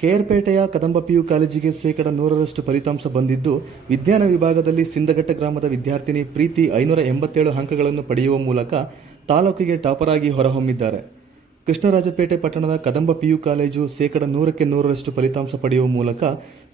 ಕೇರ್ಪೇಟೆಯ Kadamba PU ಕಾಲೇಜಿಗೆ ಶೇಕಡ ನೂರರಷ್ಟು ಫಲಿತಾಂಶ ಬಂದಿದ್ದು, ವಿಜ್ಞಾನ ವಿಭಾಗದಲ್ಲಿ ಸಿಂದಘಟ್ಟ ಗ್ರಾಮದ ವಿದ್ಯಾರ್ಥಿನಿ ಪ್ರೀತಿ ಐನೂರ ಎಂಬತ್ತೇಳು ಅಂಕಗಳನ್ನು ಪಡೆಯುವ ಮೂಲಕ ತಾಲೂಕಿಗೆ ಟಾಪರ್ ಆಗಿ ಹೊರಹೊಮ್ಮಿದ್ದಾರೆ. ಕೃಷ್ಣರಾಜಪೇಟೆ ಪಟ್ಟಣದ ಕದಂಬ ಪಿಯು ಕಾಲೇಜು ಶೇಕಡ ನೂರಕ್ಕೆ ನೂರರಷ್ಟು ಫಲಿತಾಂಶ ಪಡೆಯುವ ಮೂಲಕ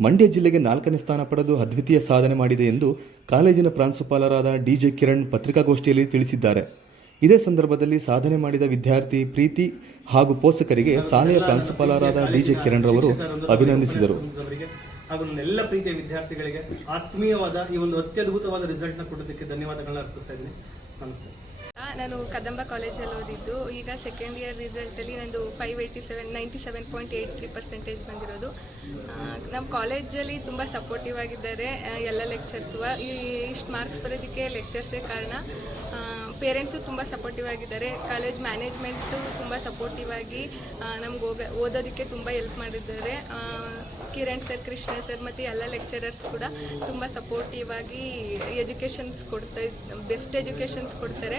ಮಂಡ್ಯ ಜಿಲ್ಲೆಗೆ ನಾಲ್ಕನೇ ಸ್ಥಾನ ಪಡೆದು ಅದ್ವಿತೀಯ ಸಾಧನೆ ಮಾಡಿದೆ ಎಂದು ಕಾಲೇಜಿನ ಪ್ರಾಂಶುಪಾಲರಾದ ಡಿಜೆ ಕಿರಣ್ ಪತ್ರಿಕಾಗೋಷ್ಠಿಯಲ್ಲಿ ತಿಳಿಸಿದ್ದಾರೆ. ಇದೇ ಸಂದರ್ಭದಲ್ಲಿ ಸಾಧನೆ ಮಾಡಿದ ವಿದ್ಯಾರ್ಥಿ ಪ್ರೀತಿ ಹಾಗೂ ಪೋಷಕರಿಗೆ ಶಾಲೆಯ ಪ್ರಾಂಶುಪಾಲರಾದ ಡಿಜೆ ಕಿರಣ್ ರವರು ಅಭಿನಂದಿಸಿದರು. ಅವರಿಗೆ ಹಾಗೂ ನನ್ನ ಎಲ್ಲ ಪ್ರೀತಿಯ ವಿದ್ಯಾರ್ಥಿಗಳಿಗೆ ಆತ್ಮೀಯವಾದ ಈ ಒಂದು ಅತ್ಯದ್ಭುತವಾದ ರಿಸಲ್ಟ್ನ ಕೊಡೋದಕ್ಕೆ ಧನ್ಯವಾದಗಳನ್ನ ಅರ್ಪಿಸ್ತಾ ಇದ್ದೀನಿ. ನಮಸ್ತೆ. ಆ, ನಾನು ಕದಂಬ ಕಾಲೇಜಲ್ಲಿ ಓದಿದ್ದು. ಈಗ ಸೆಕೆಂಡ್ ಇಯರ್ ರಿಸಲ್ಟಲ್ಲಿ ನಂದು five eighty seven ninety seven point eight three percentage ಬಂದಿರೋದು ನಮ್ಮ ಕಾಲೇಜಲ್ಲಿ ತುಂಬ ಸಪೋರ್ಟಿವ್ ಆಗಿದ್ದಾರೆ. ಎಲ್ಲ ಲೆಕ್ಚರ್ಸು ಈ ಇಷ್ಟು ಮಾರ್ಕ್ಸ್ ಬರೋದಕ್ಕೆ ಲೆಕ್ಚರ್ಸೇ ಕಾರಣ ಪೇರೆಂಟ್ಸು ತುಂಬ ಸಪೋರ್ಟಿವ್ ಆಗಿದ್ದಾರೆ. ಕಾಲೇಜ್ ಮ್ಯಾನೇಜ್ಮೆಂಟು ತುಂಬ ಸಪೋರ್ಟಿವ್ ಆಗಿ ನಮ್ಗೆ ಹೋಗ ಓದೋದಕ್ಕೆ ತುಂಬ ಹೆಲ್ಪ್ ಮಾಡಿದ್ದಾರೆ. ಕಿರಣ್ ಸರ್ ಕೃಷ್ಣ ಸರ್ ಮತ್ತು ಎಲ್ಲ ಲೆಕ್ಚರರ್ಸ್ ಕೂಡ ತುಂಬ ಸಪೋರ್ಟಿವ್ ಆಗಿ ಎಜುಕೇಷನ್ಸ್ ಕೊಡ್ತಾ ಬೆಸ್ಟ್ ಎಜುಕೇಷನ್ಸ್ ಕೊಡ್ತಾರೆ.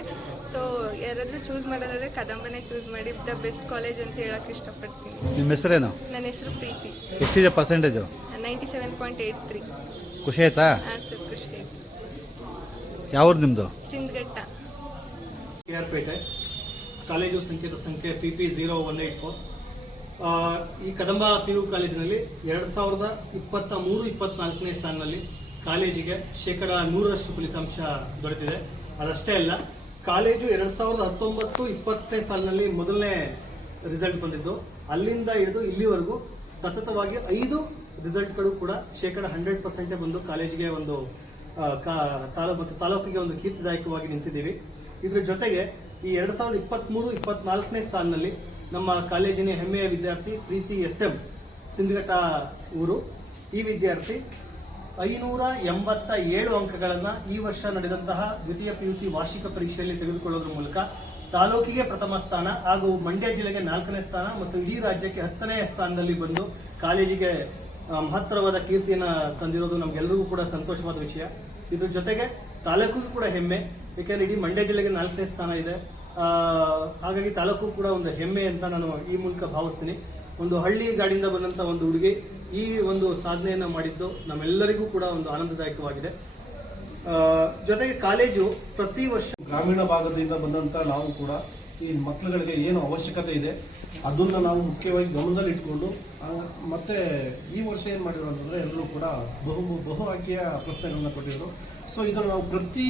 ಸೊ ಯಾರಾದರೂ ಚೂಸ್ ಮಾಡೋದಾದ್ರೆ ಕದಂಬನೇ ಚೂಸ್ ಮಾಡಿ ದ ಬೆಸ್ಟ್ ಕಾಲೇಜ್ ಅಂತ ಹೇಳಕ್ಕೆ ಇಷ್ಟಪಡ್ತೀನಿ. ನಿಮ್ಮ ಹೆಸರೇನು? ನನ್ನ ಹೆಸರು ಪ್ರೀತಿ. ಎಷ್ಟಿದೆ percentage ninety seven point eight three. ಖುಷಿ ಆಯ್ತಾ? ಹಾಂ ಸರ್ ಖುಷಿ ಆಯ್ತು. ಯಾವ್ದು ನಿಮ್ಮದು Sindhaghatta. K R Pete, college ಸಂಕೇತ ಸಂಖ್ಯೆ P P zero one eight four. ಈ ಕದಂಬ ಪಿ ಯು ಕಾಲೇಜಿನಲ್ಲಿ ಎರಡು ಸಾವಿರದ ಇಪ್ಪತ್ತ ಮೂರು, ಇಪ್ಪತ್ನಾಲ್ಕನೇ ಸಾಲಿನಲ್ಲಿ ಕಾಲೇಜಿಗೆ ಶೇಕಡ ನೂರರಷ್ಟು ಫಲಿತಾಂಶ ದೊರೆತಿದೆ. ಅದಷ್ಟೇ ಅಲ್ಲ, ಕಾಲೇಜು ಎರಡು ಸಾವಿರದ ಹತ್ತೊಂಬತ್ತು, ಇಪ್ಪತ್ತನೇ ಸಾಲಿನಲ್ಲಿ ಮೊದಲನೇ ರಿಸಲ್ಟ್ ಬಂದಿದ್ದು. ಅಲ್ಲಿಂದ ಹಿಡಿದು ಇಲ್ಲಿವರೆಗೂ ಸತತವಾಗಿ ಐದು ರಿಸಲ್ಟ್ಗಳು ಕೂಡ ಶೇಕಡ ಹಂಡ್ರೆಡ್ ಪರ್ಸೆಂಟೇ ಬಂದು ಕಾಲೇಜಿಗೆ ಒಂದು ಕಾ- ತಾಲೂಕು ಮತ್ತು ತಾಲೂಕಿಗೆ ಒಂದು ಕೀರ್ತಿದಾಯಕವಾಗಿ ನಿಂತಿದ್ದೀವಿ. ಇದ್ರ ಜೊತೆಗೆ ಈ ಎರಡು ಸಾವಿರದ ಇಪ್ಪತ್ತ್ಮೂರು ಇಪ್ಪತ್ನಾಲ್ಕನೇ ಸಾಲಿನಲ್ಲಿ ನಮ್ಮ ಕಾಲೇಜಿನ ಹೆಮ್ಮೆಯ ವಿದ್ಯಾರ್ಥಿ ಪ್ರೀತಿ ಎಸ್ ಎಂ ಸಿಂಧಘಟ್ಟ ಊರು. ಈ ವಿದ್ಯಾರ್ಥಿ ಐನೂರ ಎಂಬತ್ತ ಏಳು ಅಂಕಗಳನ್ನು ಈ ವರ್ಷ ನಡೆದಂತಹ ದ್ವಿತೀಯ ಪಿ ಯು ಸಿ ವಾರ್ಷಿಕ ಪರೀಕ್ಷೆಯಲ್ಲಿ ತೆಗೆದುಕೊಳ್ಳೋದ್ರ ಮೂಲಕ ತಾಲೂಕಿಗೆ ಪ್ರಥಮ ಸ್ಥಾನ ಹಾಗೂ ಮಂಡ್ಯ ಜಿಲ್ಲೆಗೆ ನಾಲ್ಕನೇ ಸ್ಥಾನ ಮತ್ತು ಇಡೀ ರಾಜ್ಯಕ್ಕೆ ಹತ್ತನೇ ಸ್ಥಾನದಲ್ಲಿ ಬಂದು ಕಾಲೇಜಿಗೆ ಮಹತ್ತರವಾದ ಕೀರ್ತಿಯನ್ನು ತಂದಿರೋದು ನಮಗೆಲ್ಲರಿಗೂ ಕೂಡ ಸಂತೋಷವಾದ ವಿಷಯ. ಇದ್ರ ಜೊತೆಗೆ ತಾಲೂಕಿಗೂ ಕೂಡ ಹೆಮ್ಮೆ. ಏಕೆಂದರೆ ಇಡೀ ಮಂಡ್ಯ ಜಿಲ್ಲೆಗೆ ನಾಲ್ಕನೇ ಸ್ಥಾನ ಇದೆ. ಹಾಗಾಗಿ ತಾಲೂಕು ಕೂಡ ಒಂದು ಹೆಮ್ಮೆ ಅಂತ ನಾನು ಈ ಮೂಲಕ ಭಾವಿಸ್ತೀನಿ. ಒಂದು ಹಳ್ಳಿ ಗಾಡಿಯಿಂದ ಬಂದಂಥ ಒಂದು ಹುಡುಗಿ ಈ ಒಂದು ಸಾಧನೆಯನ್ನು ಮಾಡಿದ್ದು ನಮ್ಮೆಲ್ಲರಿಗೂ ಕೂಡ ಒಂದು ಆನಂದದಾಯಕವಾಗಿದೆ. ಜೊತೆಗೆ ಕಾಲೇಜು ಪ್ರತಿ ವರ್ಷ ಗ್ರಾಮೀಣ ಭಾಗದಿಂದ ಬಂದಂಥ ನಾವು ಕೂಡ ಈ ಮಕ್ಕಳುಗಳಿಗೆ ಏನು ಅವಶ್ಯಕತೆ ಇದೆ, ಅದನ್ನು ನಾವು ಮುಖ್ಯವಾಗಿ ಗಮನದಲ್ಲಿ ಇಟ್ಕೊಂಡು ಮತ್ತೆ ಈ ವರ್ಷ ಏನು ಮಾಡಿರೋ ಅಂತಂದರೆ ಎಲ್ಲರೂ ಕೂಡ ಬಹು ಬಹು ಆಯ್ಕೆಯ ಪ್ರಶ್ನೆಗಳನ್ನ ಕೊಟ್ಟಿದ್ರು. ಸೊ ಇದನ್ನು ನಾವು ಪ್ರತಿ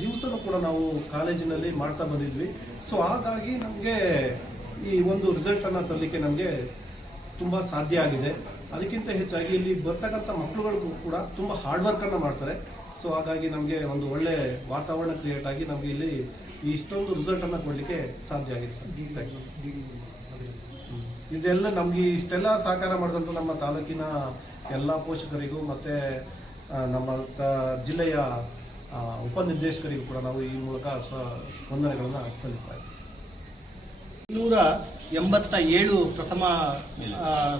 ದಿವಸನೂ ಕೂಡ ನಾವು ಕಾಲೇಜಿನಲ್ಲಿ ಮಾಡ್ತಾ ಬಂದಿದ್ವಿ. ಸೊ ಹಾಗಾಗಿ ನಮಗೆ ಈ ಒಂದು ರಿಸಲ್ಟನ್ನು ತರಲಿಕ್ಕೆ ನಮಗೆ ತುಂಬ ಸಾಧ್ಯ ಆಗಿದೆ. ಅದಕ್ಕಿಂತ ಹೆಚ್ಚಾಗಿ ಇಲ್ಲಿ ಬರ್ತಕ್ಕಂಥ ಮಕ್ಕಳುಗಳಿಗೂ ಕೂಡ ತುಂಬ ಹಾರ್ಡ್ ವರ್ಕನ್ನು ಮಾಡ್ತಾರೆ. ಸೊ ಹಾಗಾಗಿ ನಮಗೆ ಒಂದು ಒಳ್ಳೆ ವಾತಾವರಣ ಕ್ರಿಯೇಟ್ ಆಗಿ ನಮಗೆ ಇಲ್ಲಿ ಇಷ್ಟೊಂದು ರಿಸಲ್ಟನ್ನು ಕೊಡಲಿಕ್ಕೆ ಸಾಧ್ಯ ಆಗಿದೆ ಇದೆಲ್ಲ ನಮಗೆ ಇಷ್ಟೆಲ್ಲ ಸಹಕಾರ ಮಾಡಿದಂಥ ನಮ್ಮ ತಾಲೂಕಿನ ಎಲ್ಲ ಪೋಷಕರಿಗೂ ಮತ್ತು ನಮ್ಮ ಜಿಲ್ಲೆಯ ಉಪನಿರ್ದೇಶಕರಿಗೂ ಕೂಡ ನಾವು ಈ ಮೂಲಕ ಸ್ವ ವಂದನೆಗಳನ್ನು ಸಲ್ಲಿಸ್ತಾ ಇದ್ದೀವಿ. ಇನ್ನೂರ ಎಂಬತ್ತ ಏಳು ಪ್ರಥಮ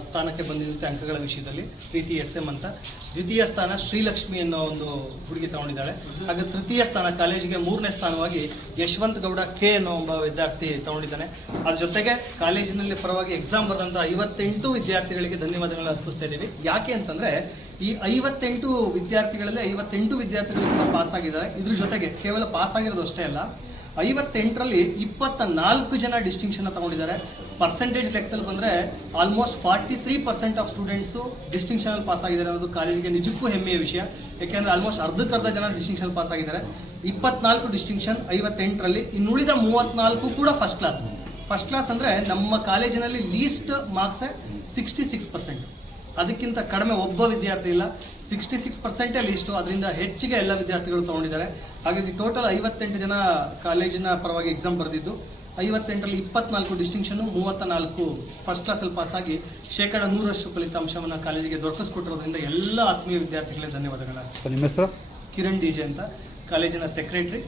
ಸ್ಥಾನಕ್ಕೆ ಬಂದಿರುತ್ತೆ ಅಂಕಗಳ ವಿಷಯದಲ್ಲಿ ಪ್ರೀತಿ ಎಸ್ ಎಂ ಅಂತ ದ್ವಿತೀಯ ಸ್ಥಾನ ಶ್ರೀಲಕ್ಷ್ಮಿ ಅನ್ನೋ ಒಂದು ಹುಡುಗಿ ತಗೊಂಡಿದ್ದಾಳೆ. ಹಾಗೆ ತೃತೀಯ ಸ್ಥಾನ ಕಾಲೇಜಿಗೆ ಮೂರನೇ ಸ್ಥಾನವಾಗಿ ಯಶವಂತ್ ಗೌಡ ಕೆ ಅನ್ನೋ ಒಬ್ಬ ವಿದ್ಯಾರ್ಥಿ ತಗೊಂಡಿದ್ದಾನೆ. ಅದ್ರ ಜೊತೆಗೆ ಕಾಲೇಜಿನಲ್ಲಿ ಪರವಾಗಿ ಎಕ್ಸಾಮ್ ಬರೆದಂಥ ಐವತ್ತೆಂಟು ವಿದ್ಯಾರ್ಥಿಗಳಿಗೆ ಧನ್ಯವಾದಗಳನ್ನ ಅರ್ಪಿಸ್ತಾ ಇದ್ದೀವಿ. ಯಾಕೆ ಅಂತಂದ್ರೆ ಈ ಐವತ್ತೆಂಟು ವಿದ್ಯಾರ್ಥಿಗಳಲ್ಲಿ ಐವತ್ತೆಂಟು ವಿದ್ಯಾರ್ಥಿಗಳು ಪಾಸ್ ಆಗಿದ್ದಾರೆ. ಇದ್ರ ಜೊತೆಗೆ ಕೇವಲ ಪಾಸ್ ಆಗಿರೋದು ಅಷ್ಟೇ ಅಲ್ಲ ಐವತ್ತೆಂಟರಲ್ಲಿ ಇಪ್ಪತ್ತ ನಾಲ್ಕು ಜನ ಡಿಸ್ಟಿಂಕ್ಷನ್ ತಗೊಂಡಿದ್ದಾರೆ. ಪರ್ಸೆಂಟೇಜ್ ಲೆಕ್ಕದಲ್ಲಿ ಬಂದರೆ almost forty three percent of students ಡಿಸ್ಟಿಂಕ್ಷನಲ್ಲಿ pass ಆಗಿದ್ದಾರೆ ಅನ್ನೋದು ಕಾಲೇಜಿಗೆ ನಿಜಕ್ಕೂ ಹೆಮ್ಮೆಯ ವಿಷಯ. ಯಾಕೆಂದರೆ ಆಲ್ಮೋಸ್ಟ್ ಅರ್ಧಕ್ಕರ್ಧ ಜನ ಡಿಸ್ಟಿಂಕ್ಷನ್ ಪಾಸ್ ಆಗಿದ್ದಾರೆ. ಇಪ್ಪತ್ನಾಲ್ಕು ಡಿಸ್ಟಿಂಕ್ಷನ್ ಐವತ್ತೆಂಟರಲ್ಲಿ ಇನ್ನುಳಿದ ಮೂವತ್ನಾಲ್ಕು ಕೂಡ ಫಸ್ಟ್ ಕ್ಲಾಸ್ ಫಸ್ಟ್ ಕ್ಲಾಸ್ ಅಂದರೆ ನಮ್ಮ ಕಾಲೇಜಿನಲ್ಲಿ ಲೀಸ್ಟ್ ಮಾರ್ಕ್ಸೇ ಸಿಕ್ಸ್ಟಿ ಸಿಕ್ಸ್ ಪರ್ಸೆಂಟ್ ಅದಕ್ಕಿಂತ ಕಡಿಮೆ ಒಬ್ಬ ವಿದ್ಯಾರ್ಥಿ ಇಲ್ಲ. ಸಿಕ್ಸ್ಟಿ ಸಿಕ್ಸ್ ಪರ್ಸೆಂಟೇ ಲೀಸ್ಟು ಅದರಿಂದ ಹೆಚ್ಚಿಗೆ ಎಲ್ಲ ವಿದ್ಯಾರ್ಥಿಗಳು ತೊಗೊಂಡಿದ್ದಾರೆ. ಹಾಗಾಗಿ ಟೋಟಲ್ ಐವತ್ತೆಂಟು ಜನ ಕಾಲೇಜಿನ ಪರವಾಗಿ ಎಕ್ಸಾಮ್ ಬರೆದಿದ್ದು. ಐವತ್ತೆಂಟರಲ್ಲಿ ಇಪ್ಪತ್ನಾಲ್ಕು ಡಿಸ್ಟಿಂಕ್ಷನು ಮೂವತ್ತ ನಾಲ್ಕು ಫಸ್ಟ್ ಕ್ಲಾಸಲ್ಲಿ ಪಾಸಾಗಿ ಶೇಕಡ ನೂರಷ್ಟು ಫಲಿತಾಂಶವನ್ನು ಕಾಲೇಜಿಗೆ ದೊರಕಿಸ್ಕೊಟ್ಟಿರೋದ್ರಿಂದ ಎಲ್ಲ ಆತ್ಮೀಯ ವಿದ್ಯಾರ್ಥಿಗಳಿಗೆ ಧನ್ಯವಾದಗಳ ನಿಮ್ಮ ಹೆಸರು? ಕಿರಣ್ ಡಿ ಜೆ ಅಂತ. ಕಾಲೇಜಿನ ಸೆಕ್ರೆಟರಿ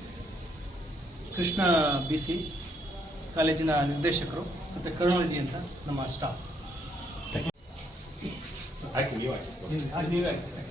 ಕೃಷ್ಣ ಬಿ ಸಿ ಕಾಲೇಜಿನ ನಿರ್ದೇಶಕರು ಮತ್ತು ಕರುಣಾನಿಧಿ ಅಂತ ನಮ್ಮ ಸ್ಟಾಫ್